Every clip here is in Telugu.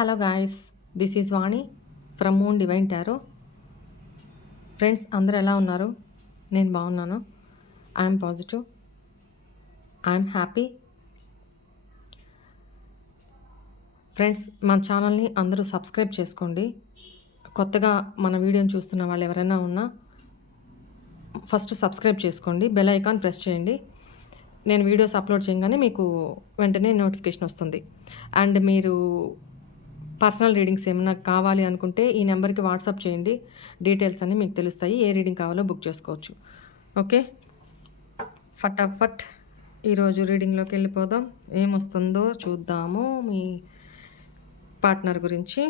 Hello guys, this is Vani from moon divine tarot. Friends, అందరూ ఎలా ఉన్నారు? నేను బాగున్నాను. I'm positive, I'm happy. Friends, మన ఛానల్ని అందరూ సబ్స్క్రైబ్ చేసుకోండి. కొత్తగా మన వీడియోని చూస్తున్న వాళ్ళు ఎవరైనా ఉన్నా ఫస్ట్ సబ్స్క్రైబ్ చేసుకోండి, బెల్ ఐకాన్ ప్రెస్ చేయండి. నేను వీడియోస్ అప్లోడ్ చేయగానే మీకు వెంటనే నోటిఫికేషన్ వస్తుంది. అండ్ మీరు పర్సనల్ రీడింగ్స్ ఏమైనా కావాలి అనుకుంటే ఈ నెంబర్కి వాట్సాప్ చేయండి. డీటెయిల్స్ అన్నీ మీకు తెలుస్తాయి. ఏ రీడింగ్ కావాలో బుక్ చేసుకోవచ్చు. ఓకే, ఫటాఫట్ ఈరోజు రీడింగ్లోకి వెళ్ళిపోదాం. ఏమొస్తుందో చూద్దాము. మీ పార్ట్నర్ గురించి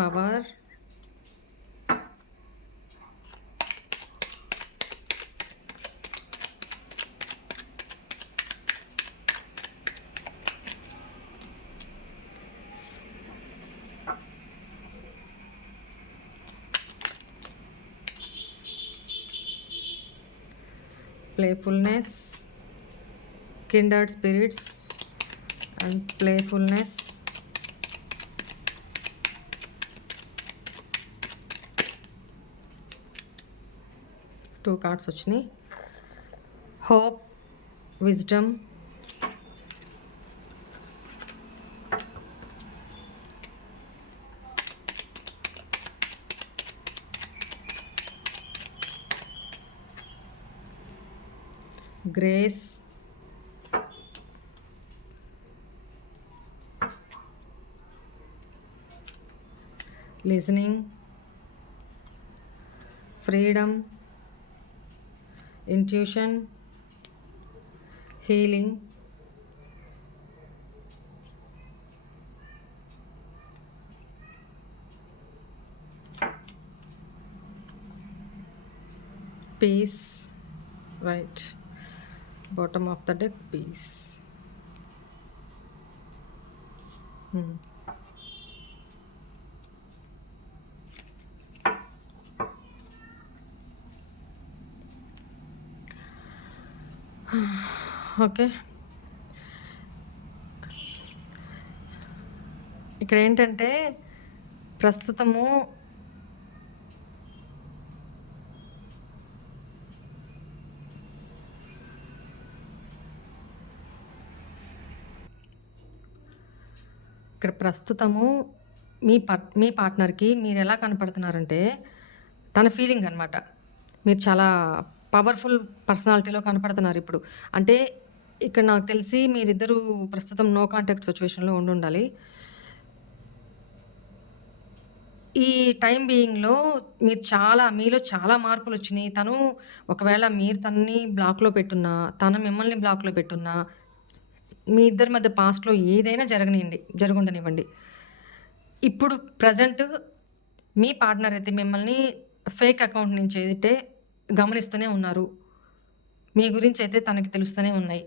power, playfulness, kindred spirits and playfulness, two cards వచ్చినాయి. Hope, wisdom, grace, listening, freedom, intuition, healing, peace. Right, bottom of the deck, peace. Okay, ఇక్కడ ఏంటంటే ప్రస్తుతము మీ పార్ట్నర్కి మీరు ఎలా కనపడుతున్నారంటే తన ఫీలింగ్ అనమాట. మీరు చాలా పవర్ఫుల్ పర్సనాలిటీలో కనపడుతున్నారు ఇప్పుడు. అంటే ఇక్కడ నాకు తెలిసి మీరిద్దరూ ప్రస్తుతం నో కాంటాక్ట్ సిచ్యువేషన్లో ఉండాలి. ఈ టైం బీయింగ్లో మీలో చాలా మార్పులు వచ్చినాయి. తను ఒకవేళ మీరు తనని బ్లాక్లో పెట్టున్నా, తను మిమ్మల్ని బ్లాక్లో పెట్టున్నా, మీ ఇద్దరి మధ్య పాస్ట్లో ఏదైనా జరుగుండనివ్వండి. ఇప్పుడు ప్రజెంట్ మీ పార్ట్నర్ అయితే మిమ్మల్ని ఫేక్ అకౌంట్ నుంచి అయితే గమనిస్తూనే ఉన్నారు. మీ గురించి అయితే తనకి తెలుస్తూనే ఉన్నాయి.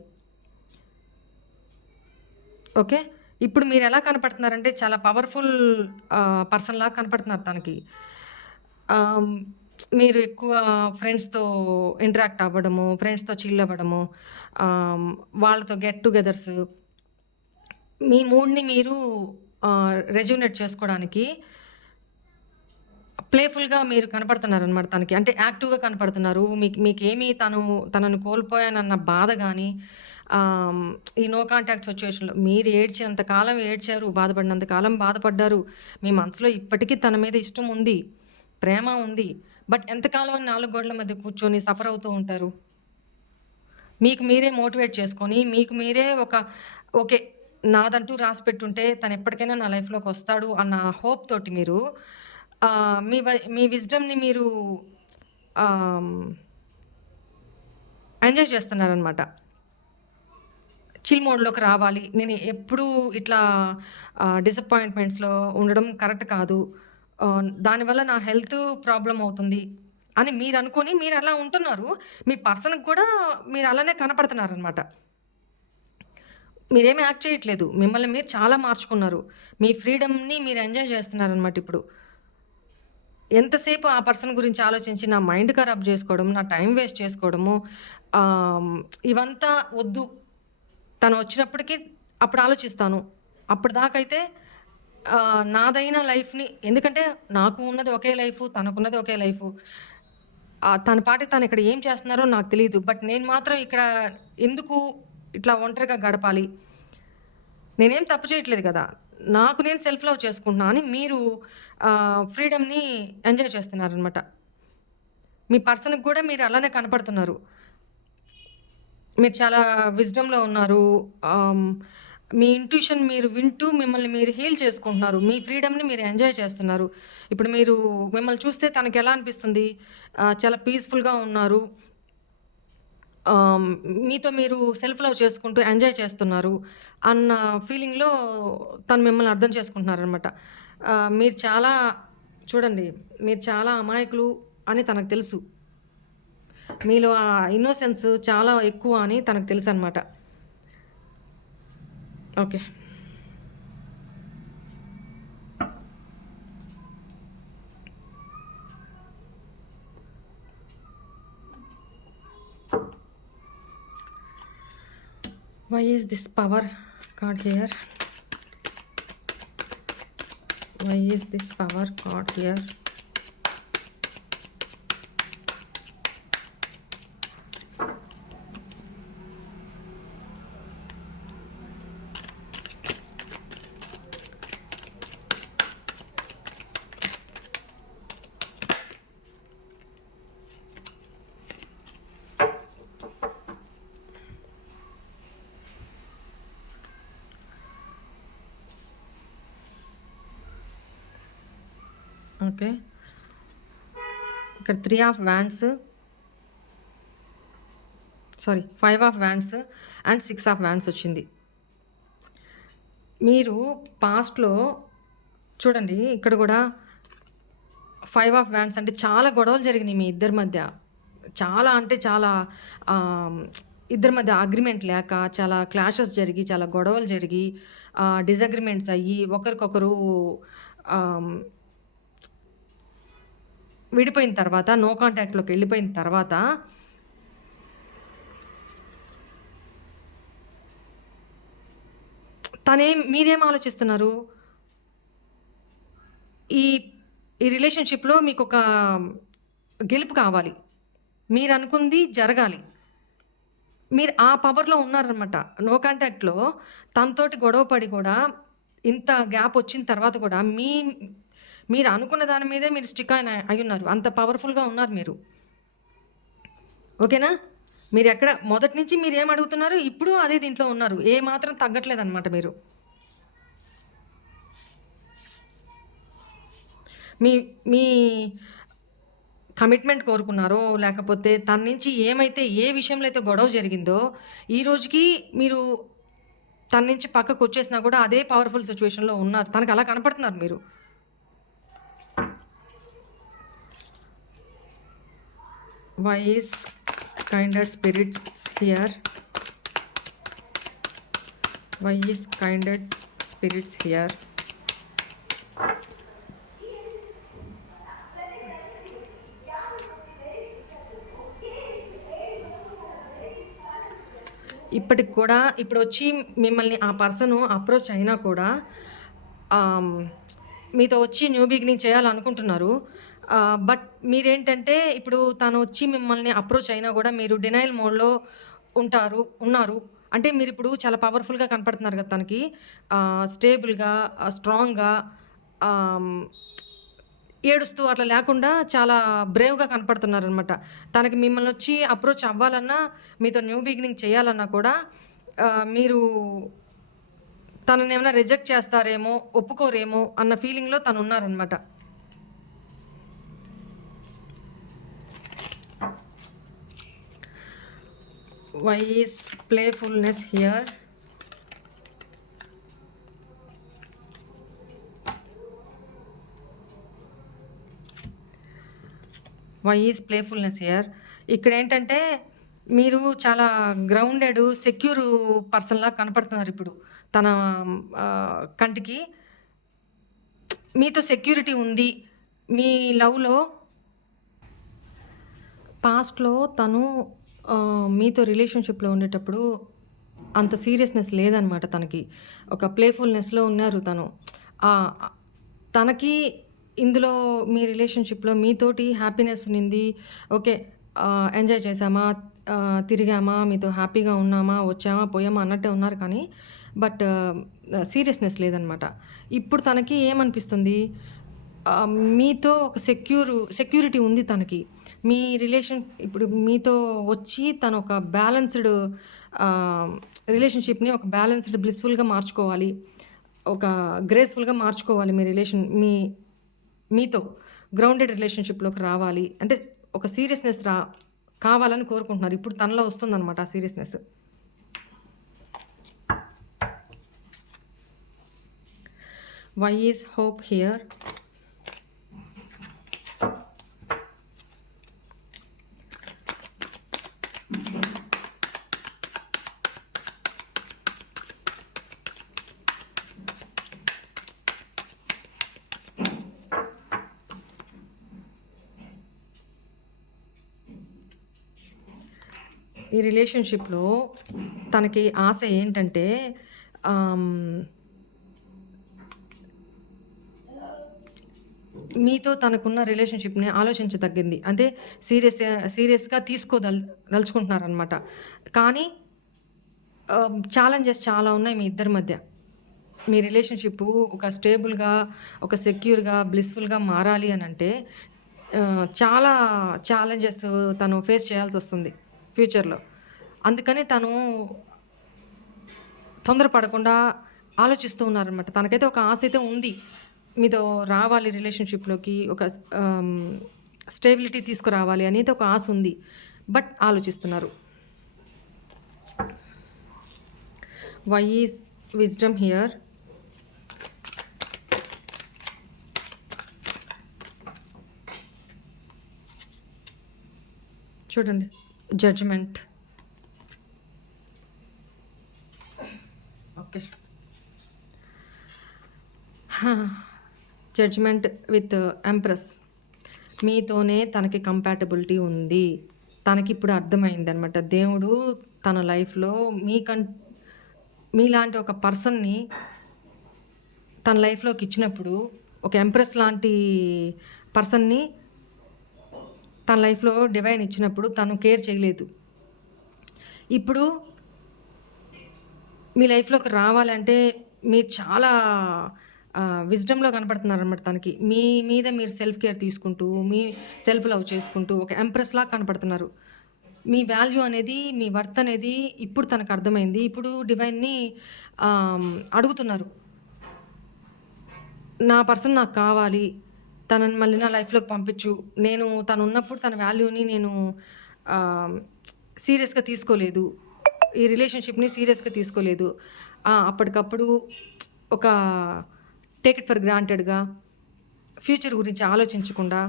ఓకే, ఇప్పుడు మీరు ఎలా కనపడుతున్నారంటే చాలా పవర్ఫుల్ పర్సన్లా కనపడుతున్నారు తనకి. మీరు ఎక్కువ ఫ్రెండ్స్తో ఇంటరాక్ట్ అవ్వడము, ఫ్రెండ్స్తో చిల్ అవ్వడము, వాళ్ళతో గెట్ టుగెదర్స్, మీ మూడ్ని మీరు రెజ్యూనేట్ చేసుకోవడానికి ప్లేఫుల్గా మీరు కనపడుతున్నారనమాట తనకి. అంటే యాక్టివ్గా కనపడుతున్నారు. మీకేమీ తనను కోల్పోయానన్న బాధ కానీ, ఈ నో కాంటాక్ట్ సిచ్యువేషన్లో మీరు ఏడ్చినంత కాలం ఏడ్చారు, బాధపడినంత కాలం బాధపడ్డారు. మీ మనసులో ఇప్పటికీ తన మీద ఇష్టం ఉంది, ప్రేమ ఉంది. బట్ ఎంతకాలం అని 4 గోడల మధ్య కూర్చొని సఫర్ అవుతూ ఉంటారు? మీకు మీరే మోటివేట్ చేసుకొని, మీకు మీరే ఓకే, నాదంటూ రాసి పెట్టుంటే తను ఎప్పటికైనా నా లైఫ్లోకి వస్తాడు అన్న హోప్ తోటి మీరు మీ విజ్డమ్ని మీరు ఎంజాయ్ చేస్తున్నారనమాట. చిల్ మోడ్లోకి రావాలి, నేను ఎప్పుడూ ఇట్లా డిసప్పాయింట్మెంట్స్లో ఉండడం కరెక్ట్ కాదు, దానివల్ల నా హెల్త్ ప్రాబ్లం అవుతుంది అని మీరు అనుకొని మీరు అలా ఉంటున్నారు. మీ పర్సన్కి కూడా మీరు అలానే కనపడుతున్నారనమాట. మీరేమి యాక్ట్ చేయట్లేదు, మిమ్మల్ని మీరు చాలా మార్చుకున్నారు. మీ ఫ్రీడమ్ని మీరు ఎంజాయ్ చేస్తున్నారనమాట ఇప్పుడు. ఎంతసేపు ఆ పర్సన్ గురించి ఆలోచించి నా మైండ్ ఖరాబ్ చేసుకోవడం, నా టైం వేస్ట్ చేసుకోవడము, ఆహ్, ఇవంతా వద్దు. తను వచ్చినప్పటికి అప్పుడు ఆలోచిస్తాను. అప్పటిదాకైతే నాదైన లైఫ్‌ని, ఎందుకంటే నాకు ఉన్నది ఒకే లైఫు, తనకున్నది ఒకే లైఫు. తన పాటికి తను ఇక్కడ ఏం చేస్తున్నారో నాకు తెలీదు. బట్ నేను మాత్రం ఇక్కడ ఎందుకు ఇట్లా ఒంటరిగా గడపాలి? నేనేం తప్పు చేయట్లేదు గదా! నాకు నేను సెల్ఫ్ లవ్ చేసుకుంటున్నా అని మీరు ఫ్రీడమ్‌ని ఎంజాయ్ చేస్తున్నారనమాట. మీ పర్సన్‌కి గూడా మీరు అలానే కనపడుతున్నారు. మీరు చాలా విజ్డమ్‌లో ఉన్నారు. ఆహ్, మీ ఇంట్యూషన్ మీరు వింటూ మిమ్మల్ని మీరు హీల్ చేసుకుంటున్నారు. మీ ఫ్రీడమ్‌ని మీరు ఎంజాయ్ చేస్తున్నారు. ఇప్పుడు మీరు మిమ్మల్ని చూస్తే తనకెలా అనిపిస్తుంది? చాలా పీస్‌ఫుల్‌గా ఉన్నారు. ఆహ్, మీతో మీరు సెల్ఫ్ లవ్ చేసుకుంటూ ఎంజాయ్ చేస్తున్నారు అన్న ఫీలింగ్‌లో తను మిమ్మల్ని అర్థం చేసుకుంటున్నారనమాట. మీరు చాలా చూడండి, మీరు చాలా అమాయకులు అని తనకు తెలుసు. మీలో ఆ ఇన్నోసెన్స్ చాలా ఎక్కువ అని తనకు తెలుసనమాట. Okay. Why is this power card here? Why is this power card here? Okay. ఇక్కడ 3 of wands, sorry 5 of wands and 6 of wands వచ్చింది. మీరు పాస్ట్‌లో చూడండి, ఇక్కడ గూడా 5 ఆఫ్ వ్యాండ్స్ అంటే చాలా గొడవలు జరిగినాయి మీ ఇద్దరి మధ్య. చాలా అంటే చాలా ఆహ్, ఇద్దరి మధ్య అగ్రీమెంట్ లేక, చాలా క్లాషెస్ జరిగి, చాలా గొడవలు జరిగి, డిసగ్రీమెంట్స్ అయ్యి, ఒకరికొకరు ఆహ్, విడిపోయిన తర్వాత, నో కాంటాక్ట్‌లోకి వెళ్ళిపోయిన తర్వాత మీరేం ఆలోచిస్తున్నారు? ఈ ఈ రిలేషన్‌షిప్‌లో మీకొక గెలుపు కావాలి. మీరనుకుంది జరగాలి. మీరు ఆ పవర్‌లో ఉన్నారనమాట. నో కాంటాక్ట్‌లో తనతోటి గొడవ పడి కూడా, ఇంత గ్యాప్ వచ్చిన తర్వాత కూడా మీరు అనుకున్న దాని మీదే మీరు స్టిక్ అయ్యున్నారు. అంత పవర్‌ఫుల్‌గా ఉన్నారు మీరు. ఓకేనా? మీరెక్కడ మొదటి నుంచి మీరేం అడుగుతున్నారు, ఇప్పుడు అదే దీంట్లో ఉన్నారు. ఏ మాత్రం తగ్గట్లేదనమాట మీరు. మీ మీ కమిట్మెంట్ కోరుకున్నారో, లేకపోతే తన నుంచి ఏమైతే ఏ విషయంలో అయితే గొడవ జరిగిందో, ఈ రోజుకి మీరు తన నుంచి పక్కకొచ్చేసినా కూడా అదే పవర్‌ఫుల్ సిట్యుయేషన్‌లో ఉన్నారు. తనకలా కనపడుతున్నారు మీరు. Why is kinder spirits here? Why is kinder spirits here? ఇప్పటికి కూడా ఇప్పుడొచ్చి మిమ్మల్ని ఆ పర్సను అప్రోచ్ అయినా కూడా ఆహ్, మీతో వచ్చి న్యూ బిగినింగ్ చేయాలనుకుంటున్నారు. బట్ మీరేంటంటే ఇప్పుడు తనొచ్చి మిమ్మల్ని అప్రోచ్ అయినా గూడా మీరు డినయల్ మోడ్‌లో ఉన్నారు. అంటే మీరిప్పుడు చాలా పవర్‌ఫుల్‌గా కనపడుతున్నారు గదా! తనకి. స్టేబుల్‌గా, స్ట్రాంగ్‌గా, ఆహ్, ఏడుస్తూ అట్లా లేకుండా చాలా బ్రేవ్‌గా కనపడుతున్నారనమాట. తనకి మిమ్మల్నొచ్చి అప్రోచ్ అవ్వాలన్నా, మీతో న్యూ బిగినింగ్ చేయాలన్నా కూడా మీరు తననేమైనా రిజెక్ట్ చేస్తారేమో, ఒప్పుకోరేమో అన్న ఫీలింగ్‌లో తనున్నారనమాట. Why is playfulness here? Why is playfulness here? ఇక్కడేంటంటే మీరు చాలా గ్రౌండెడ్, సెక్యూర్ పర్సన్‌లా కనపడుతున్నారిప్పుడు. తన కంటికి. మీతో సెక్యూరిటీ ఉంది. మీ లవ్‌లో పాస్ట్‌లో తను మీతో రిలేషన్‌షిప్‌లో ఉండేటప్పుడు అంత సీరియస్‌నెస్ లేదనమాట తనకి. ఒక ప్లే‌ఫుల్‌నెస్‌లో ఉన్నారు తను. ఆహ్, తనకి ఇందులో మీ రిలేషన్‌షిప్‌లో మీతోటి హ్యాపీనెస్ ఉన్నింది. ఓకే. ఎంజాయ్ చేశామా, తిరిగామా, మీతో హ్యాపీగా ఉన్నామా, వచ్చామా, పోయామా అన్నట్టే ఉన్నారు కానీ బట్ సీరియస్‌నెస్ లేదనమాట. ఇప్పుడు తనకి ఏమనిపిస్తుంది, మీతో ఒక సెక్యూరిటీ ఉంది తనకి. మీ రిలేషన్ ఇప్పుడు మీతో వచ్చి తను ఒక బ్యాలెన్స్‌డ్ ఆహ్, రిలేషన్‌షిప్‌ని ఒక బ్యాలెన్స్‌డ్ బ్లిస్‌ఫుల్‌గా మార్చుకోవాలి. ఒక గ్రేస్‌ఫుల్‌గా మార్చుకోవాలి మీ మీతో గ్రౌండెడ్ రిలేషన్‌షిప్‌లోకి రావాలి. అంటే ఒక సీరియస్‌నెస్ కావాలని కోరుకుంటున్నారు. ఇప్పుడు తనలో వస్తుందనమాట ఆ seriousness. Why is hope here? ఈ రిలేషన్‌షిప్‌లో తనకి ఆశ ఏంటంటే ఆహ్, మీతో తనకున్న రిలేషన్‌షిప్‌ని ఆలోచించదగ్గింది. అంటే సీరియస్‌గా దలుచుకుంటున్నారనమాట. కానీ ఛాలెంజెస్ చాలా ఉన్నాయి మీ ఇద్దరి మధ్య. మీ రిలేషన్‌షిప్పు ఒక స్టేబుల్‌గా, ఒక సెక్యూర్‌గా, బ్లిస్‌ఫుల్‌గా మారాలి అనంటే చాలా ఛాలెంజెస్ తను ఫేస్ చేయాల్సొస్తుంది ఫ్యూచర్‌లో. అందుకని తను తొందరపడకుండా ఆలోచిస్తూ ఉన్నారనమాట. తనకైతే ఒక ఆశైతే ఉంది. మీతో రావాలి రిలేషన్‌షిప్‌లోకి ఒక స్టేబిలిటీ తీసుకురావాలి అనేది ఒక ఆశ ఉంది. బట్ ఆలోచిస్తున్నారు. Why is wisdom here? చూడండి. Judgement. Okay. Judgement with empress. మీతోనే తనకి కంపాటబిలిటీ ఉంది. తనకిప్పుడు అర్థమైందనమాట. దేవుడు తన లైఫ్‌లో మీలాంటి ఒక పర్సన్‌ని తన లైఫ్‌లోకి ఇచ్చినప్పుడు, ఒక ఎంప్రెస్ లాంటి పర్సన్‌ని తన లైఫ్‌లో డివైన్ ఇచ్చినప్పుడు తను కేర్ చేయలేదు. ఇప్పుడు మీ లైఫ్‌లోకి రావాలంటే మీరు చాలా విజ్డమ్‌లో కనపడుతున్నారనమాట తనకి. మీ మీద మీరు సెల్ఫ్ కేర్ తీసుకుంటూ, మీ సెల్ఫ్ లవ్ చేసుకుంటూ ఒక ఎంప్రెస్‌లాగా కనపడుతున్నారు. మీ వాల్యూ అనేది, మీ వర్త్ అనేది ఇప్పుడు తనకు అర్థమైంది. ఇప్పుడు డివైన్‌ని అడుగుతున్నారు. నా పర్సన్ నాకు కావాలి. తనని మళ్ళీ నా లైఫ్‌లోకి పంపించు. తనున్నప్పుడు తన వాల్యూని నేను ఆహ్, సీరియస్‌గా తీసుకోలేదు. ఈ రిలేషన్‌షిప్‌ని సీరియస్‌గా తీసుకోలేదు. అప్పటికప్పుడు ఒక టేక్ ఇట్ ఫర్ గ్రాంటెడ్‌గా ఫ్యూచర్ గురించి ఆలోచించకుండా,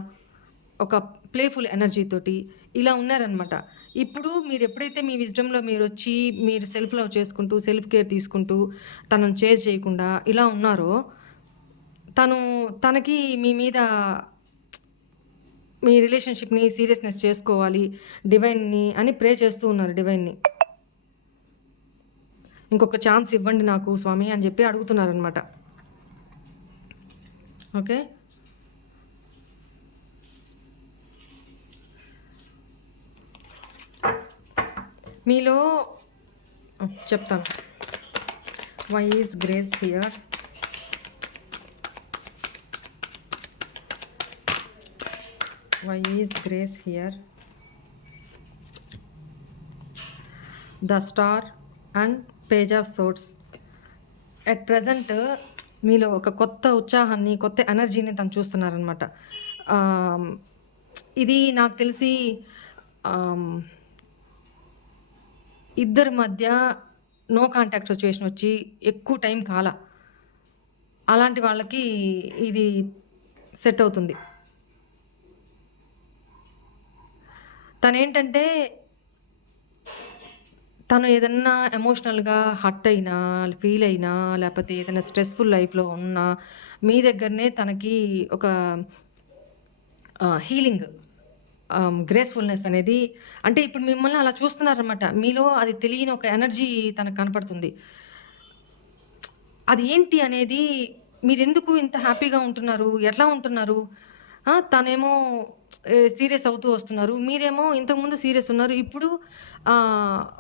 ఒక ప్లేఫుల్ ఎనర్జీతోటి ఇలా ఉన్నారనమాట. ఇప్పుడు మీరెప్పుడైతే మీ విజ్డమ్‌లో మీరొచ్చి, మీరు సెల్ఫ్ లవ్ చేసుకుంటూ, సెల్ఫ్ కేర్ తీసుకుంటూ, తనని చేజ్ చేయకుండా ఇలా ఉన్నారో, తనకి మీ మీద మీ రిలేషన్‌షిప్‌ని సీరియస్‌నెస్ చేసుకోవాలి డివైన్‌ని అని ప్రే చేస్తూ ఉన్నారు డివైన్‌ని. ఇంకొక ఛాన్స్ ఇవ్వండి నాకు స్వామి అని చెప్పి అడుగుతున్నారనమాట. ఓకే. మీలో చెప్తాను. Why is grace here? Why is grace here? The star and page of swords. At present మీలో ఒక కొత్త ఉత్సాహాన్ని, కొత్త ఎనర్జీని తను చూస్తున్నారనమాట. ఇది నాకు తెలిసి ఇద్దరి మధ్య నో కాంటాక్ట్ సిచ్యువేషన్ వచ్చి ఎక్కువ టైం కాల. అలాంటి వాళ్ళకి ఇది సెట్ అవుతుంది. తనేంటంటే తను ఏదన్నా ఎమోషనల్‌గా హర్ట్ అయినా, ఫీల్ అయినా, లేపోతే ఏదైనా స్ట్రెస్‌ఫుల్ లైఫ్‌లో ఉన్నా, మీ దగ్గరనే తనకి ఒక హీలింగ్, గ్రేస్‌ఫుల్‌నెస్ అనేది అంటే ఇప్పుడు మిమ్మల్ని అలా చూస్తున్నారనమాట. మీలో అది తెలియని ఒక ఎనర్జీ తనకు కనపడుతుంది. అది ఏంటి అనేది మీరెందుకు ఇంత హ్యాపీగా ఉంటున్నారు? ఎట్లా ఉంటున్నారు? తనేమో సీరియస్ అవుతూ వస్తున్నారు. మీరేమో ఇంతకుముందు సీరియస్ ఉన్నారు. ఇప్పుడు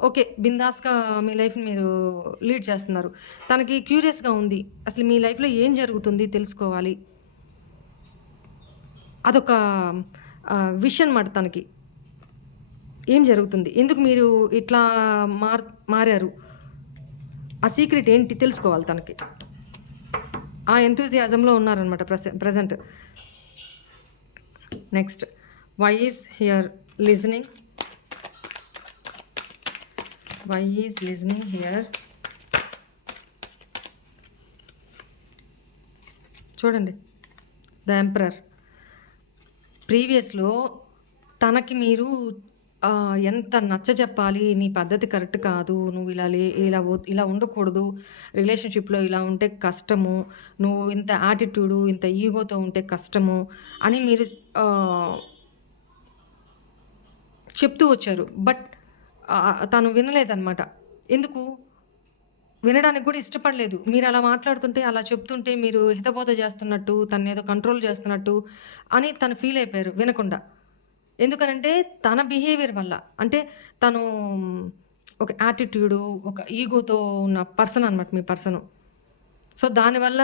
ఓకే. బిందాస్‌గా మీ లైఫ్‌ని మీరు లీడ్ చేస్తున్నారు. తనకి క్యూరియస్‌గా ఉంది. అసలు మీ లైఫ్‌లో ఏం జరుగుతుంది తెలుసుకోవాలి. అదొక విష్ అనమాట తనకి. ఏం జరుగుతుంది? ఎందుకు మీరు ఇట్లా మారారు? ఆ సీక్రెట్ ఏంటి తెలుసుకోవాలి తనకి. ఆ ఎంతూజియాజంలో ఉన్నారనమాట present. Next, why is here listening? Why is listening here? చూడండి, ద ఎంపరర్. ప్రీవియస్‌లో తనకి మీరు ఎంత నచ్చజెప్పాలి, నీ పద్ధతి కరెక్ట్ కాదు, నువ్వు ఇలా ఉండకూడదు, రిలేషన్‌షిప్‌లో ఇలా ఉంటే కష్టము, నువ్వు ఇంత యాటిట్యూడు, ఇంత ఈగోతో ఉంటే కష్టము అని మీరు చెప్తూ వచ్చారు. బట్ తను వినలేదనమాట. ఎందుకు? వినడానికి కూడా ఇష్టపడలేదు. మీరలా మాట్లాడుతుంటే, అలా చెప్తుంటే మీరు హితబోధ చేస్తున్నట్టు, తననేదో కంట్రోల్ చేస్తున్నట్టు అని తను ఫీల్ అయిపోయారు వినకుండా. ఎందుకనంటే తన బిహేవియర్ వల్ల. అంటే తను ఒక యాటిట్యూడు, ఒక ఈగోతో ఉన్న పర్సన్ అనమాట మీ పర్సను. సో, దానివల్ల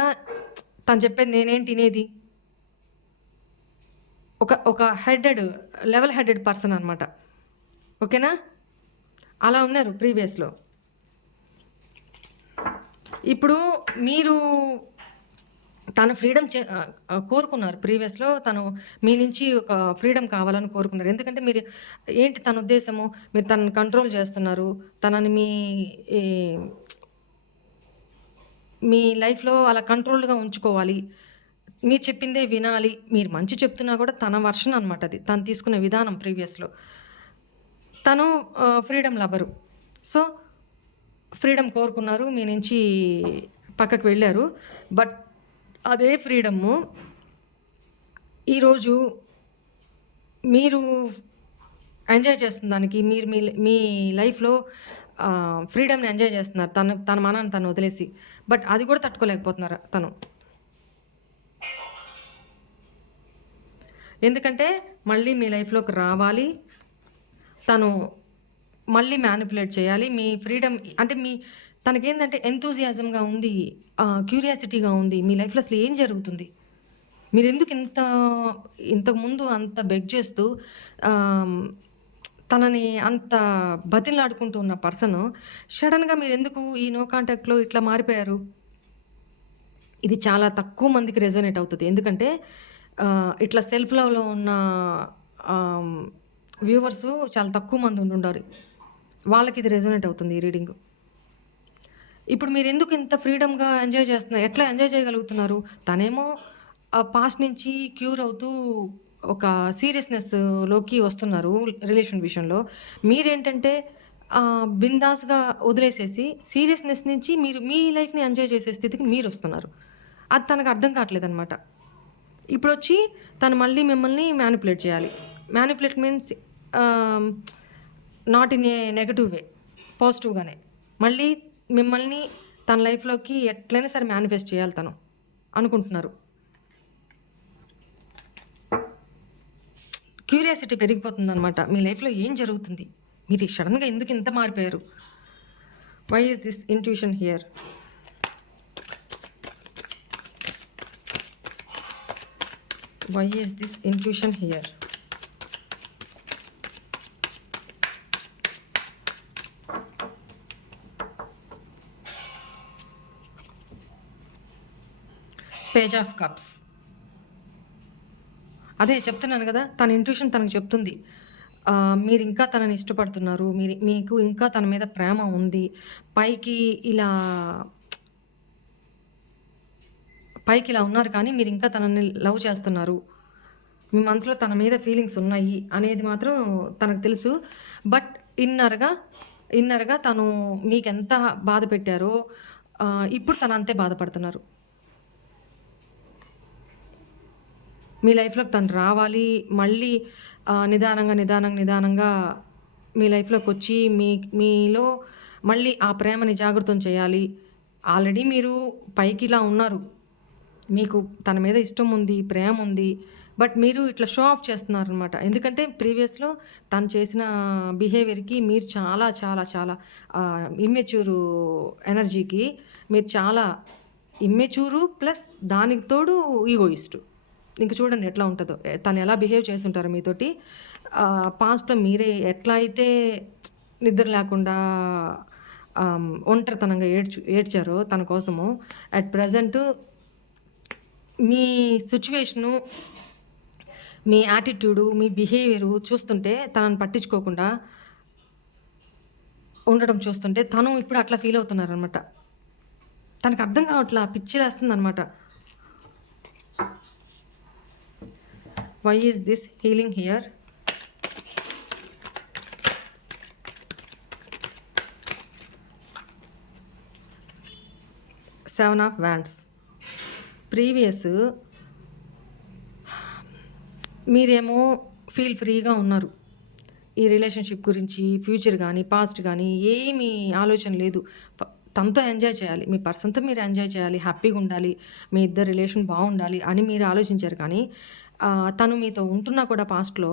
తను చెప్పేది నేనేంటి ఇనేది? ఒక లెవెల్ హెడెడ్ పర్సన్ అనమాట. ఓకేనా? అలా ఉన్నారు ప్రీవియస్‌లో. ఇప్పుడు మీరు తను ఫ్రీడమ్ కోరుకున్నారు ప్రీవియస్‌లో. తను మీ నుంచి ఒక ఫ్రీడమ్ కావాలని కోరుకున్నారు. ఎందుకంటే మీరు ఏంటి తన ఉద్దేశము? మీరు తనని కంట్రోల్ చేస్తున్నారు. తనని ఈ మీ లైఫ్‌లో అలా కంట్రోల్డ్‌గా ఉంచుకోవాలి. మీరు చెప్పిందే వినాలి. మీరు మంచి చెప్తున్నా కూడా తన వర్షన్ అనమాట అది. తను తీసుకునే విధానం ప్రీవియస్‌లో. తను ఫ్రీడమ్ లవరు. సో, ఫ్రీడమ్ కోరుకున్నారు. మీ నుంచి పక్కకు వెళ్ళారు. బట్ అదే ఫ్రీడము ఈరోజు మీరు ఎంజాయ్ చేస్తున్న దానికి మీరు మీ లైఫ్‌లో ఫ్రీడమ్‌ని ఎంజాయ్ చేస్తున్నారు. తన మనాన్ని తను వదిలేసి. బట్ అది కూడా తట్టుకోలేకపోతున్నారు తను. ఎందుకంటే మళ్ళీ మీ లైఫ్‌లోకి రావాలి. తను మళ్ళీ మ్యానిపులేట్ చేయాలి. మీ ఫ్రీడమ్ అంటే తనకేందంటే ఎంతూజియాజంగా ఉంది. క్యూరియాసిటీగా ఉంది. మీ లైఫ్‌లో అసలు ఏం జరుగుతుంది? మీరెందుకు ఇంతకుముందు అంత బెగ్ చేస్తూ తనని అంత బతిమలాడుకుంటూ ఉన్న పర్సను సడెన్‌గా మీరెందుకు ఈ నో కాంటాక్ట్‌లో ఇట్లా మారిపోయారు? ఇది చాలా తక్కువ మందికి రెజొనేట్ అవుతది. ఎందుకంటే ఇట్లా సెల్ఫ్ లవ్‌లో ఉన్న వ్యూవర్సు చాలా తక్కువ మంది ఉండుండారు. వాళ్ళకి ఇది రెజొనేట్ అవుతుంది ఈ రీడింగు. ఇప్పుడు మీరెందుకు ఇంత ఫ్రీడమ్‌గా ఎంజాయ్ చేస్తున్నారు? ఎట్లా ఎంజాయ్ చేయగలుగుతున్నారు? తనేమో పాస్ట్ నుంచి క్యూర్ అవుతూ ఒక సీరియస్‌నెస్‌లోకి వస్తున్నారు రిలేషన్ విషయంలో. మీరేంటంటే బిందాస్‌గా వదిలేసేసి సీరియస్‌నెస్ నుంచి మీరు మీ లైఫ్‌ని ఎంజాయ్ చేసే స్థితికి మీరొస్తున్నారు. అది తనకు అర్థం కావట్లేదనమాట. ఇప్పుడొచ్చి తను మళ్ళీ మిమ్మల్ని మ్యానిపులేట్ చేయాలి. Manipulate means not in a negative way. పాజిటివ్‌గానే. మళ్ళీ మిమ్మల్ని తన లైఫ్‌లోకి ఎట్లైనా సరే మేనిఫెస్ట్ చేయాలి తను అనుకుంటున్నారు. క్యూరియాసిటీ పెరిగిపోతుందనమాట. మీ లైఫ్‌లో ఏం జరుగుతుంది? మీరు సడెన్‌గా ఎందుకు ఇంత మారిపోయారు? Why is this intuition here? Why is this intuition here? Page of cups. అదే చెప్తున్నాను కదా! తన ఇంట్యూషన్ తనకు చెప్తుంది. మీరింకా తనని ఇష్టపడుతున్నారు. మీకు ఇంకా తన మీద ప్రేమ ఉంది. పైకి ఇలా ఉన్నారు కానీ మీరింకా తనని లవ్ చేస్తున్నారు. మీ మనసులో తన మీద ఫీలింగ్స్ ఉన్నాయి అనేది మాత్రం తనకు తెలుసు. బట్ ఇన్నర్‌గా తను మీకెంత బాధ పెట్టారో ఇప్పుడు తను అంతే బాధపడుతున్నారు. మీ లైఫ్‌లోకి తను రావాలి. మళ్ళీ నిదానంగా మీ లైఫ్‌లోకొచ్చి మీలో మళ్ళీ ఆ ప్రేమని జాగృతం చేయాలి. ఆల్రెడీ మీరు పైకి ఇలా ఉన్నారు. మీకు తన మీద ఇష్టం ఉంది, ప్రేమ ఉంది. బట్ మీరు ఇట్లా షో ఆఫ్ చేస్తున్నారనమాట. ఎందుకంటే ప్రీవియస్‌లో తను చేసిన బిహేవియర్‌కి మీరు చాలా చాలా చాలా ఇమ్మెచ్యూరు ఎనర్జీకి మీరు చాలా ఇమ్మెచ్యూరు ప్లస్ దానికి తోడు ఈగోయిస్టు. ఇంక చూడండి ఎట్లా ఉంటదో. తను ఎలా బిహేవ్ చేసుంటారో మీతోటి. పాస్ట్‌లో మీరే ఎట్లా అయితే నిద్ర లేకుండా ఒంటరితనంగా ఏడ్చారో తన కోసము, at present me situation, me attitude, me behaviour చూస్తుంటే తనని పట్టించుకోకుండా ఉండడం చూస్తుంటే తను ఇప్పుడు అట్లా ఫీల్ అవుతున్నారనమాట. తనకు అర్థం కావట్లా. పిచ్చిలేస్తుందనమాట. Why is this healing here? Seven of wands. Previous మీరేమో ఫీల్ ఫ్రీగా ఉన్నారు. ఈ రిలేషన్‌షిప్ గురించి, ఫ్యూచర్ గానీ, పాస్ట్ గానీ ఏమీ ఆలోచన లేదు. తనతో ఎంజాయ్ చేయాలి. మీ పర్సన్‌తో మీరు ఎంజాయ్ చేయాలి. హ్యాపీగా ఉండాలి. మీ ఇద్దరి రిలేషన్ బావుండాలి అని మీరు ఆలోచించారు కానీ, తను మీతో ఉంటున్నా కూడా పాస్ట్‌లో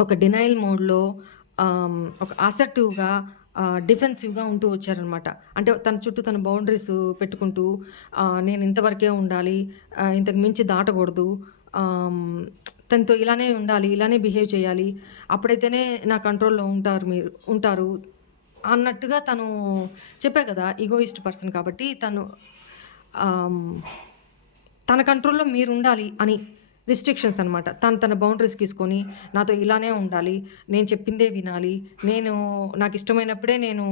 ఒక డినయల్ మోడ్‌లో ఒక అసర్టివ్‌గా డిఫెన్సివ్‌గా ఉంటూ వచ్చారనమాట. అంటే తన చుట్టూ తన బౌండరీస్ పెట్టుకుంటూ నేను ఇంతవరకే ఉండాలి. ఇంతకు మించి దాటకూడదు. తనతో ఇలానే ఉండాలి. ఇలానే బిహేవ్ చేయాలి. అప్పుడైతేనే నా కంట్రోల్‌లో ఉంటారు అన్నట్టుగా తను చెప్పా కదా! ఈగోయిస్ట్ పర్సన్ కాబట్టి తను తన కంట్రోల్‌లో మీరుండాలి అని రిస్ట్రిక్షన్స్ అనమాట. తన బౌండరీస్ గీసుకొని నాతో ఇలానే ఉండాలి. నేను చెప్పిందే వినాలి. నాకిష్టమైనప్పుడే నేను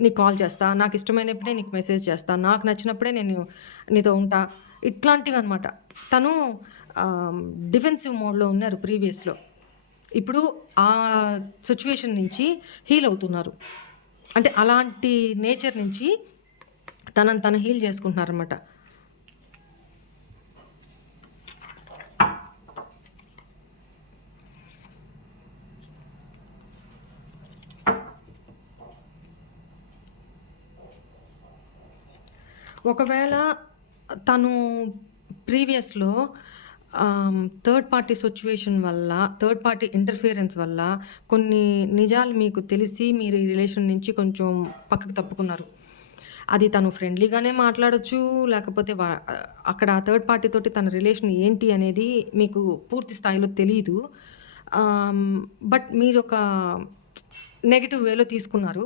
నీకు కాల్ చేస్తా. నాకిష్టమైనప్పుడే నీకు మెసేజ్ చేస్తా. నాకు నచ్చినప్పుడే నేను నీతో ఉంటా. ఇట్లాంటివన్నమాట. తను డిఫెన్సివ్ మోడ్‌లో ఉన్నారు ప్రీవియస్‌లో. ఇప్పుడు ఆ సిట్యుయేషన్ నుంచి హీల్ అవుతున్నారు. అంటే అలాంటి నేచర్ నుంచి తనని తను హీల్ చేసుకుంటున్నారనమాట. ఒకవేళ తను ప్రీవియస్‌లో థర్డ్ పార్టీ సిట్యుయేషన్ వల్ల, థర్డ్ పార్టీ ఇంటర్ఫియరెన్స్ వల్ల కొన్ని నిజాలు మీకు తెలిసి మీరు ఈ రిలేషన్ నుంచి కొంచెం పక్కకు తప్పుకున్నారు. అది తను ఫ్రెండ్లీగానే మాట్లాడొచ్చు. లేకపోతే అక్కడ థర్డ్ పార్టీ తోటి తన రిలేషన్ ఏంటి అనేది మీకు పూర్తి స్థాయిలో తెలీదు. బట్ మీరొక నెగెటివ్ వేలో తీసుకున్నారు.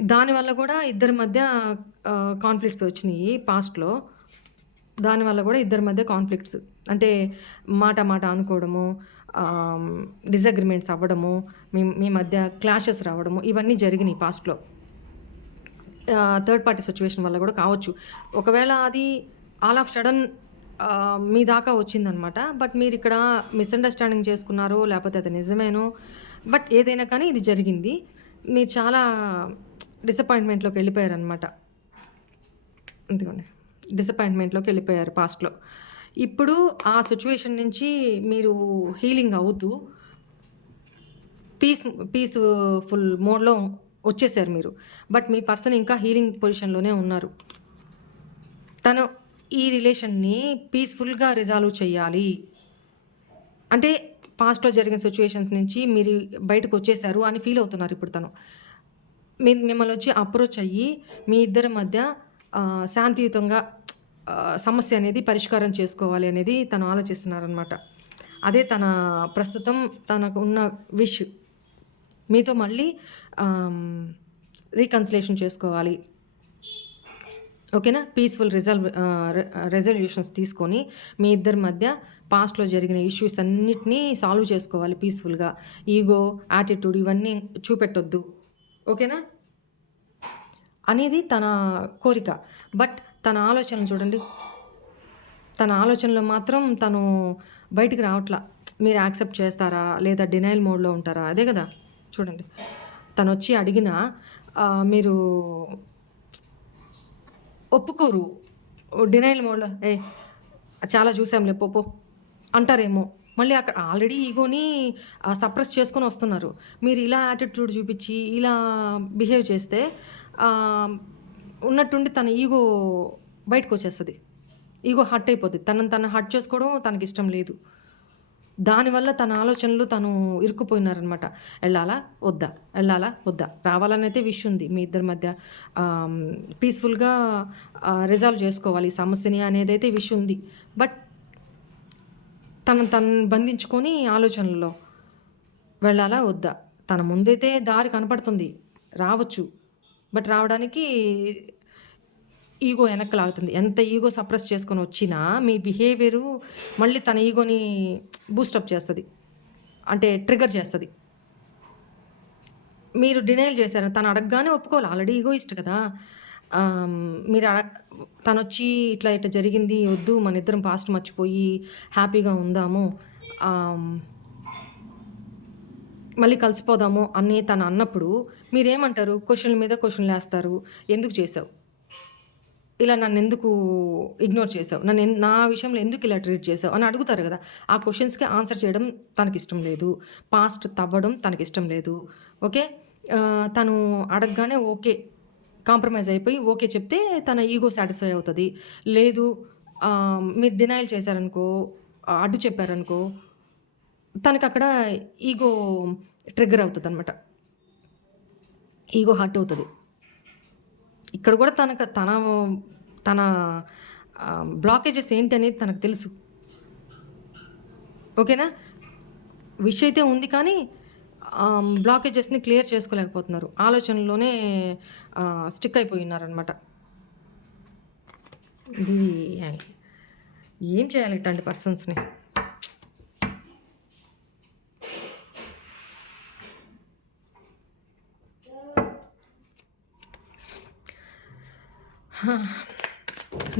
దానివల్ల కూడా ఇద్దరి మధ్య కాన్‌ఫ్లిక్ట్స్ వచ్చినియి పాస్ట్‌లో. దానివల్ల కూడా ఇద్దరి మధ్య కాన్‌ఫ్లిక్ట్స్. అంటే మాట అనుకోవడము, డిసగ్రీమెంట్స్ అవ్వడము, మీ మధ్య క్లాషెస్ రావడము ఇవన్నీ జరిగినియి పాస్ట్‌లో. థర్డ్ పార్టీ సిట్యుయేషన్ వల్ల కూడా కావచ్చు. ఒకవేళ అది ఆల్ ఆఫ్ సడన్ మీ దాకా వచ్చిందనమాట. బట్ మీరిక్కడ మిస్‌అండర్‌స్టాండింగ్ చేసుకున్నారో లేకపోతే అది నిజమేనో, బట్ ఏదైనా కానీ ఇది జరిగింది. మీరు చాలా డిసప్పాయింట్‌మెంట్‌లోకి వెళ్ళిపోయారనమాట. ఇదిగోండి. డిసప్పాయింట్‌మెంట్‌లోకి వెళ్ళిపోయారు పాస్ట్‌లో. ఇప్పుడు ఆ సిట్యుయేషన్ నుంచి మీరు హీలింగ్ అవుతూ పీస్‌ఫుల్ మోడ్‌లో వచ్చేసారు మీరు. బట్ మీ పర్సన్ ఇంకా హీలింగ్ పొజిషన్‌లోనే ఉన్నారు. తను ఈ రిలేషన్‌ని పీస్‌ఫుల్‌గా రిజాల్వ్ చేయాలి. అంటే పాస్ట్‌లో జరిగిన సిట్యుయేషన్స్ నుంచి మీరు బయటకొచ్చేసారు అని ఫీల్ అవుతున్నారు ఇప్పుడు తను. మిమ్మల్ని వచ్చి అప్రోచ్ అయ్యి మీ ఇద్దరి మధ్య శాంతియుతంగా సమస్య అనేది పరిష్కారం చేసుకోవాలి అనేది తను ఆలోచిస్తున్నారనమాట. అదే ప్రస్తుతం తనకు ఉన్న విష్. మీతో మళ్ళీ రీకన్సిలేషన్ చేసుకోవాలి. ఓకేనా? పీస్‌ఫుల్ రెజల్యూషన్స్ తీసుకొని మీ ఇద్దరి మధ్య పాస్ట్‌లో జరిగిన ఇష్యూస్ అన్నిటినీ సాల్వ్ చేసుకోవాలి పీస్‌ఫుల్‌గా. ఈగో, యాటిట్యూడ్ ఇవన్నీ చూపెట్టొద్దు. ఓకేనా? అనేది తన కోరిక. బట్ తన ఆలోచనలు చూడండి. తన ఆలోచనలో మాత్రం తను బయటికి రావట్లా. మీరు యాక్సెప్ట్ చేస్తారా? లేదా డినయల్ మోడ్‌లో ఉంటారా? అదే కదా! చూడండి. తనొచ్చి అడిగినా మీరు ఒప్పుకోరు. డినయల్ మోడ్‌లో చాలా చూసాంలే పో పో అంటారేమో. మళ్ళీ అక్కడ ఆల్రెడీ ఈగోని సప్రెస్ చేసుకొని వస్తున్నారు. మీరు ఇలా యాటిట్యూడ్ చూపించి, ఇలా బిహేవ్ చేస్తే ఉన్నట్టుండి తన ఈగో బయటకొచ్చేస్తది. ఈగో హర్ట్ అయిపోద్ది. తనని తను హర్ట్ చేసుకోవడం తనకిష్టం లేదు. దానివల్ల తన ఆలోచనలు తను ఇరుక్కుపోయినారనమాట. ఎళ్ళాలా? వద్దా? ఎళ్ళాలా? వద్దా? రావాలనైతే విష్ ఉంది మీ ఇద్దరి మధ్య. పీస్‌ఫుల్‌గా రిజాల్వ్ చేసుకోవాలి ఈ సమస్యని అనేదైతే విష్ ఉంది. బట్ తనను తను బంధించుకొని ఆలోచనల్లో వెళ్ళాలా? వద్దా? తన ముందైతే దారి కనపడుతుంది. రావచ్చు. బట్ రావడానికి ఈగో వెనక్కి లాగుతుంది. ఎంత ఈగో సప్రెస్ చేసుకొని వచ్చినా మీ బిహేవియరు మళ్ళీ తన ఈగోని బూస్టప్ చేస్తది. అంటే ట్రిగ్గర్ చేస్తది. మీరు డినైల్ చేశారు. తను అడగగానే ఒప్పుకోవాలి. ఆల్రెడీ ఈగోయిస్ట్ కదా! మీరు తనొచ్చి ఇట్లా ఇట్లా జరిగింది వద్దు మనిద్దరం పాస్ట్ మర్చిపోయి హ్యాపీగా ఉందాము. మళ్ళీ కలిసిపోదాము అని తను అన్నప్పుడు మీరేమంటారు? క్వెషన్‌ల మీద క్వెషన్‌లేస్తారు. ఎందుకు చేశావు? ఇలా నన్నెందుకు ఇగ్నోర్ చేశావు? నా విషయంలో ఎందుకు ఇలా ట్రీట్ చేశావు? అని అడుగుతారు గదా! ఆ క్వెషన్స్‌కి ఆన్సర్ చేయడం తనకిష్టం లేదు. పాస్ట్ తవ్వడం తనకిష్టం లేదు. ఓకే. తను అడగగానే ఓకే. కాంప్రమైజ్ అయిపోయి ఓకే చెప్తే తన ఈగో సాటిస్ఫై అవుతది. లేదు మీరు డినైల్ చేశారనుకో, అడ్డు చెప్పారనుకో, తనకక్కడ ఈగో ట్రిగ్గర్ అవుతదనమాట. ఈగో హర్ట్ అవుతది. ఇక్కడ కూడా తన బ్లాకేజెస్ ఏంటనేది తనకు తెలుసు. ఓకేనా? విష్ అయితే ఉంది కానీ బ్లాకేజెస్‌ని క్లియర్ చేసుకోలేకపోతున్నారు. ఆలోచనలోనే స్టిక్ అయిపోయి ఉన్నారనమాట. ఇది ఏం చేయాలి ఇట్లాంటి పర్సన్స్‌ని?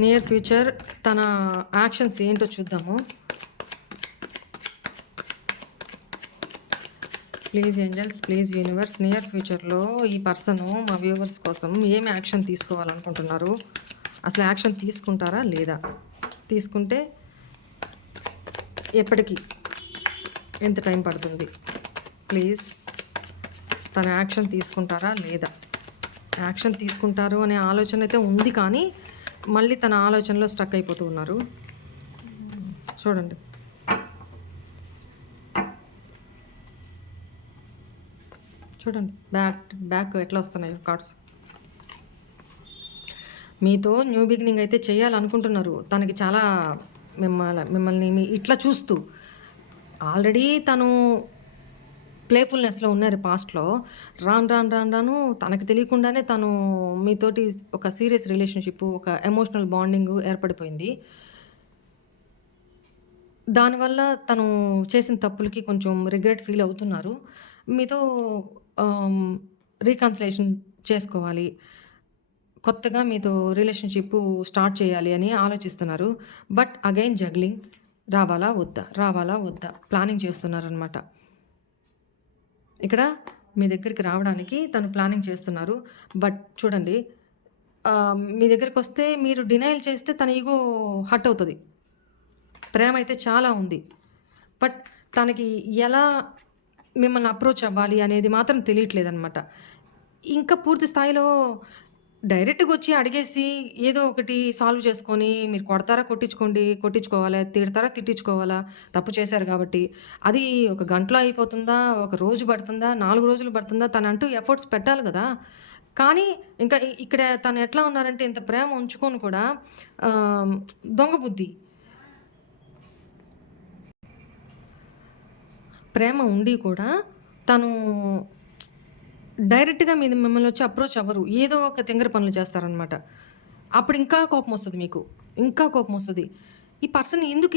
నియర్ ఫ్యూచర్ తన యాక్షన్స్ ఏంటో చూద్దాము. Please angels, please universe, near ఫ్యూచర్లో ఈ పర్సను మా వ్యూవర్స్ కోసం ఏమి యాక్షన్ తీసుకోవాలనుకుంటున్నారు? అసలు యాక్షన్ తీసుకుంటారా లేదా? తీసుకుంటే ఎప్పటికి ఎంత టైం పడుతుంది? ప్లీజ్ తన యాక్షన్ తీసుకుంటారా లేదా? యాక్షన్ తీసుకుంటారు అనే ఆలోచన అయితే ఉంది కానీ మళ్ళీ తన ఆలోచనలో స్టక్ అయిపోతూ ఉన్నారు. చూడండి, చూడండి బ్యాక్ ఎట్లా వస్తున్నాయి కార్డ్స్. మీతో న్యూ బిగినింగ్ అయితే చేయాలనుకుంటున్నారు. తనకి చాలా మిమ్మల్ని ఇట్లా చూస్తూ ఆల్రెడీ తను ప్లేఫుల్నెస్లో ఉన్నారు పాస్ట్లో. రాను తనకు తెలియకుండానే తను మీతోటి ఒక సీరియస్ రిలేషన్షిప్, ఒక ఎమోషనల్ బాండింగ్ ఏర్పడిపోయింది. దానివల్ల తను చేసిన తప్పులకి కొంచెం రిగ్రెట్ ఫీల్ అవుతున్నారు. మీతో రీకన్సిలేషన్ చేసుకోవాలి, కొత్తగా మీతో రిలేషన్షిప్ స్టార్ట్ చేయాలి అని ఆలోచిస్తున్నారు. బట్ అగైన్ జగ్లింగ్, రావాలా వద్దా ప్లానింగ్ చేస్తున్నారనమాట. ఇక్కడ మీ దగ్గరికి రావడానికి తను ప్లానింగ్ చేస్తున్నారు. బట్ చూడండి, మీ దగ్గరికి వస్తే మీరు డినైల్ చేస్తే తన ఈగో హర్ట్ అవుతుంది. ప్రేమ అయితే చాలా ఉంది. బట్ తనకి ఎలా మిమ్మల్ని అప్రోచ్ అవ్వాలి అనేది మాత్రం తెలియట్లేదనమాట. ఇంకా పూర్తి స్థాయిలో డైరెక్ట్‌గా వచ్చి అడిగేసి ఏదో ఒకటి సాల్వ్ చేసుకొని మీరు కొట్టించుకోవాలా, తిడతారా, తిట్టించుకోవాలా? తప్పు చేశారు కాబట్టి. అది ఒక గంటలో అయిపోతుందా? ఒక రోజు పడుతుందా? 4 రోజులు పడుతుందా? తనంటూ ఎఫర్ట్స్ పెట్టాలి గదా! కానీ ఇంకా ఇక్కడ తను ఎట్లా ఉన్నారంటే ఇంత ప్రేమ ఉంచుకొని కూడా దొంగ బుద్ధి. ప్రేమ ఉండి కూడా తను డైరెక్ట్‌గా మిమ్మల్ని వచ్చి అప్రోచ్ అవ్వరు. ఏదో ఒక తింగర పనులు చేస్తారనమాట. అప్పుడు ఇంకా కోపం వస్తది మీకు. ఇంకా కోపం వస్తది. ఈ పర్సన్ ఎందుకు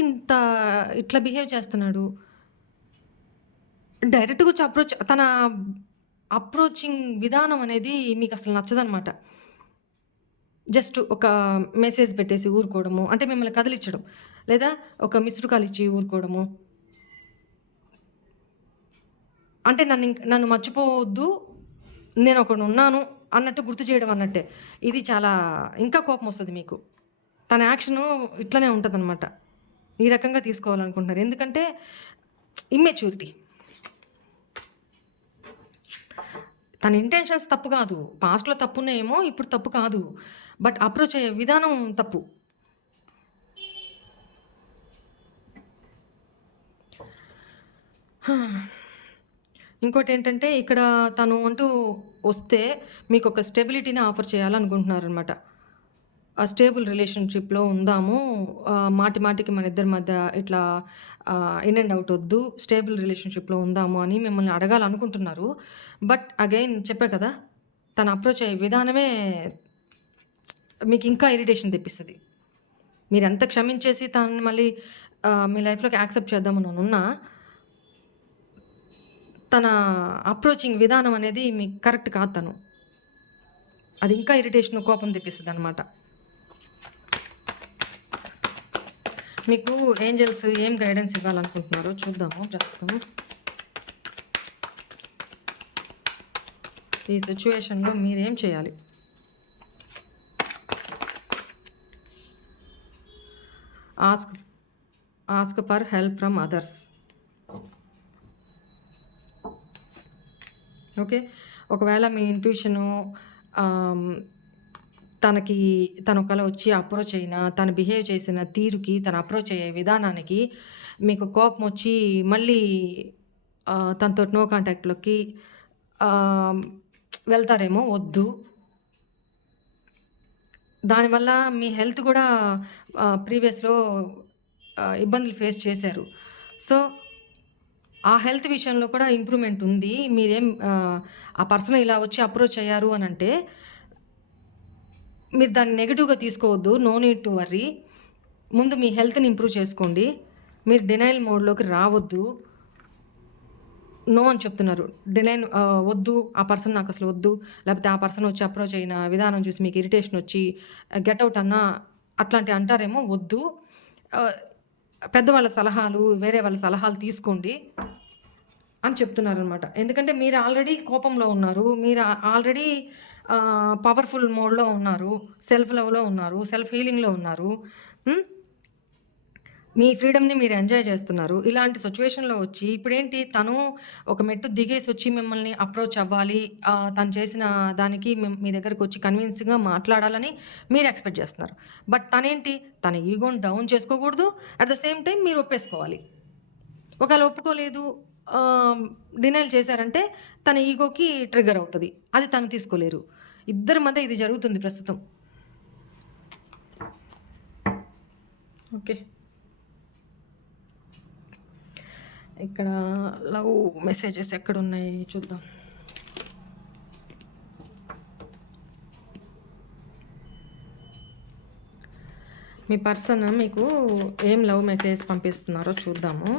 ఇట్లా బిహేవ్ చేస్తున్నాడు? డైరెక్ట్‌గా వచ్చి తన అప్రోచింగ్ విధానం అనేది మీకు అసలు నచ్చదనమాట. జస్ట్ ఒక మెసేజ్ పెట్టేసి ఊరుకోవడము, అంటే మిమ్మల్ని కదిలిచ్చడం, లేదా ఒక మిస్డ్ కాల్ ఇచ్చి ఊరుకోవడము. అంటే నన్ను మర్చిపోవద్దు, నేను ఒకడున్నాను అన్నట్టు గుర్తు చేయడం అన్నట్టే. ఇది చాలా ఇంకా కోపం వస్తది మీకు. తన యాక్షను ఇట్లనే ఉంటదనమాట. ఈ రకంగా తీసుకోవాలనుకుంటున్నారు. ఎందుకంటే ఇమ్మెచ్యూరిటీ. తన ఇంటెన్షన్స్ తప్పు కాదు. పాస్ట్‌లో తప్పున్నాయేమో, ఇప్పుడు తప్పు కాదు. బట్ అప్రోచ్ అయ్యే విధానం తప్పు. ఇంకోటేంటంటే ఇక్కడ తను అంటూ వస్తే మీకొక స్టెబిలిటీని ఆఫర్ చేయాలనుకుంటున్నారనమాట. ఆ స్టేబుల్ రిలేషన్‌షిప్‌లో ఉందాము. మాటి మాటికి మన ఇద్దరి మధ్య ఇట్లా ఇన్ అండ్ ఔట్ వద్దు. స్టేబుల్ రిలేషన్‌షిప్‌లో ఉందాము అని మిమ్మల్ని అడగాలనుకుంటున్నారు. బట్ అగైన్ చెప్పా కదా! తను అప్రోచ్ అయ్యే విధానమే మీకింకా ఇరిటేషన్ తెప్పిస్తది. మీరెంత క్షమించేసి తనని మళ్ళీ మీ లైఫ్‌లోకి యాక్సెప్ట్ చేద్దామననున్నా, తన అప్రోచింగ్ విధానం అనేది మీకు కరెక్ట్ కాదు తను. అది ఇంకా ఇరిటేషన్, కోపం తెప్పిస్తదనమాట. మీకు ఏంజెల్స్ ఏం గైడెన్స్ ఇవ్వాలనుకుంటున్నారో చూద్దాము ప్రస్తుతం. ఈ సిట్యుయేషన్‌లో మీరేం చేయాలి? Ask for help from others. Okay. ఒకవేళ మీ ఇంట్యూషను తను ఒకవేళ వచ్చి అప్రోచ్ అయినా, తను బిహేవ్ చేసిన తీరుకి, తను అప్రోచ్ అయ్యే విధానానికి మీకు కోపం వచ్చి మళ్ళీ తనతోటి నో కాంటాక్ట్‌లోకి వెళ్తారేమో. వద్దు. దానివల్ల మీ హెల్త్ కూడా ప్రీవియస్‌లో ఇబ్బందులు ఫేస్ చేశారు. సో, ఆ హెల్త్ విషయంలో కూడా ఇంప్రూవ్‌మెంట్ ఉంది. మీరేం ఆ పర్సన్ ఇలా వచ్చి అప్రోచ్ అయ్యారు అనంటే, మీరు దాన్ని నెగెటివ్‌గా తీసుకోవద్దు. No need to worry. ముందు మీ హెల్త్‌ని ఇంప్రూవ్ చేసుకోండి. మీరు డినైల్ మోడ్‌లోకి రావద్దు. నో అని చెప్తున్నారు. వద్దు. ఆ పర్సన్ నాకసలు వద్దు. లేకపోతే ఆ పర్సన్ వచ్చి అప్రోచ్ అయిన విధానం చూసి మీకు ఇరిటేషన్ వచ్చి గెట్ ఔట్ అన్నా అట్లాంటివి అంటారేమో. వద్దు. పెద్దవాళ్ళ సలహాలు, వేరే వాళ్ళ సలహాలు తీసుకోండి అని చెప్తున్నారనమాట. ఎందుకంటే మీరు ఆల్రెడీ కోపంలో ఉన్నారు. మీరు ఆల్రెడీ పవర్‌ఫుల్ మోడ్‌లో ఉన్నారు. సెల్ఫ్ లవ్‌లో ఉన్నారు. సెల్ఫ్ హీలింగ్‌లో ఉన్నారు. మీ ఫ్రీడమ్‌ని మీరు ఎంజాయ్ చేస్తున్నారు. ఇలాంటి సిట్యుయేషన్‌లో వచ్చి ఇప్పుడేంటి తను ఒక మెట్టు దిగేసొచ్చి మిమ్మల్ని అప్రోచ్ అవ్వాలి. తను చేసిన దానికి మీ దగ్గరకొచ్చి కన్విన్సింగ్‌గా మాట్లాడాలని మీరు ఎక్స్‌పెక్ట్ చేస్తున్నారు. బట్ తనేంటి తన ఈగోని డౌన్ చేసుకోకూడదు. అట్ ద సేమ్ టైమ్ మీరు ఒప్పేసుకోవాలి. ఒకవేళ ఒప్పుకోలేదు, డినైల్ చేశారంటే తన ఈగోకి ట్రిగ్గర్ అవుతది. అది తను తీసుకోలేరు. ఇద్దరి మధ్య ఇది జరుగుతుంది ప్రస్తుతం. ఓకే. ఇక్కడ లవ్ మెసేజెస్ ఎక్కడున్నాయి చూద్దాం. మీ పర్సన్ మీకు ఏం లవ్ మెసేజ్ పంపిస్తున్నారో చూద్దాము.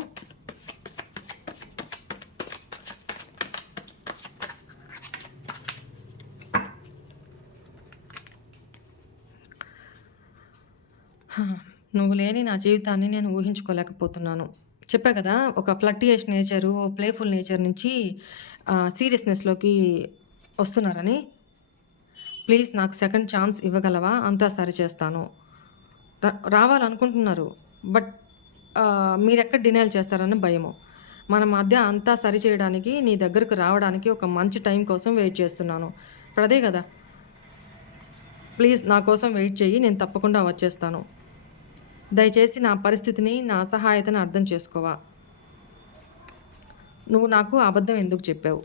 నువ్వు లేని నా జీవితాన్ని నేను ఊహించుకోలేకపోతున్నాను. చెప్పా కదా! ఒక ఫ్లర్టియస్ నేచరు, ప్లేఫుల్ నేచర్ నుంచి సీరియస్‌నెస్‌లోకి వస్తున్నారని. ప్లీజ్ నాకు సెకండ్ ఛాన్స్ ఇవ్వగలవా? అంతా సరిచేస్తాను. రావాలనుకుంటున్నారు. బట్ మీరెక్కడ డినైల్ చేస్తారని భయము. మన మధ్య అంతా సరిచేయడానికి, నీ దగ్గరకు రావడానికి ఒక మంచి టైం కోసం వెయిట్ చేస్తున్నాను. ఇప్పుడు అదే కదా! ప్లీజ్ నా కోసం వెయిట్ చెయ్యి. నేను తప్పకుండా వచ్చేస్తాను. దయచేసి నా పరిస్థితిని, నా అసహాయతను అర్థం చేసుకోవా. నువ్వు నాకు అబద్ధం ఎందుకు చెప్పావు?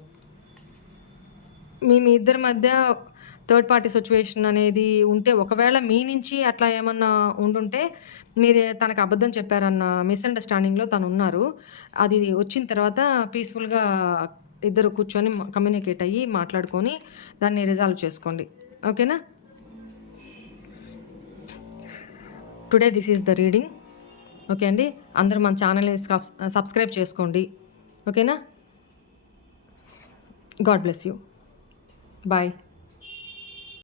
మీ ఇద్దరి మధ్య థర్డ్ పార్టీ సిట్యుయేషన్ అనేది ఉంటే, ఒకవేళ మీ నుంచి అట్లా ఏమన్నా ఉండుంటే, మీరే తనకు అబద్ధం చెప్పారన్న మిస్‌అండర్‌స్టాండింగ్‌లో తనున్నారు. అది వచ్చిన తర్వాత పీస్‌ఫుల్‌గా ఇద్దరు కూర్చొని కమ్యూనికేట్ అయ్యి, మాట్లాడుకొని దాన్ని రిజాల్వ్ చేసుకోండి. ఓకేనా? Today this is the reading. Okay అండి. అందరూ మన ఛానల్‌ని సబ్స్క్రైబ్ చేసుకోండి. ఓకేనా? God bless you. బాయ్.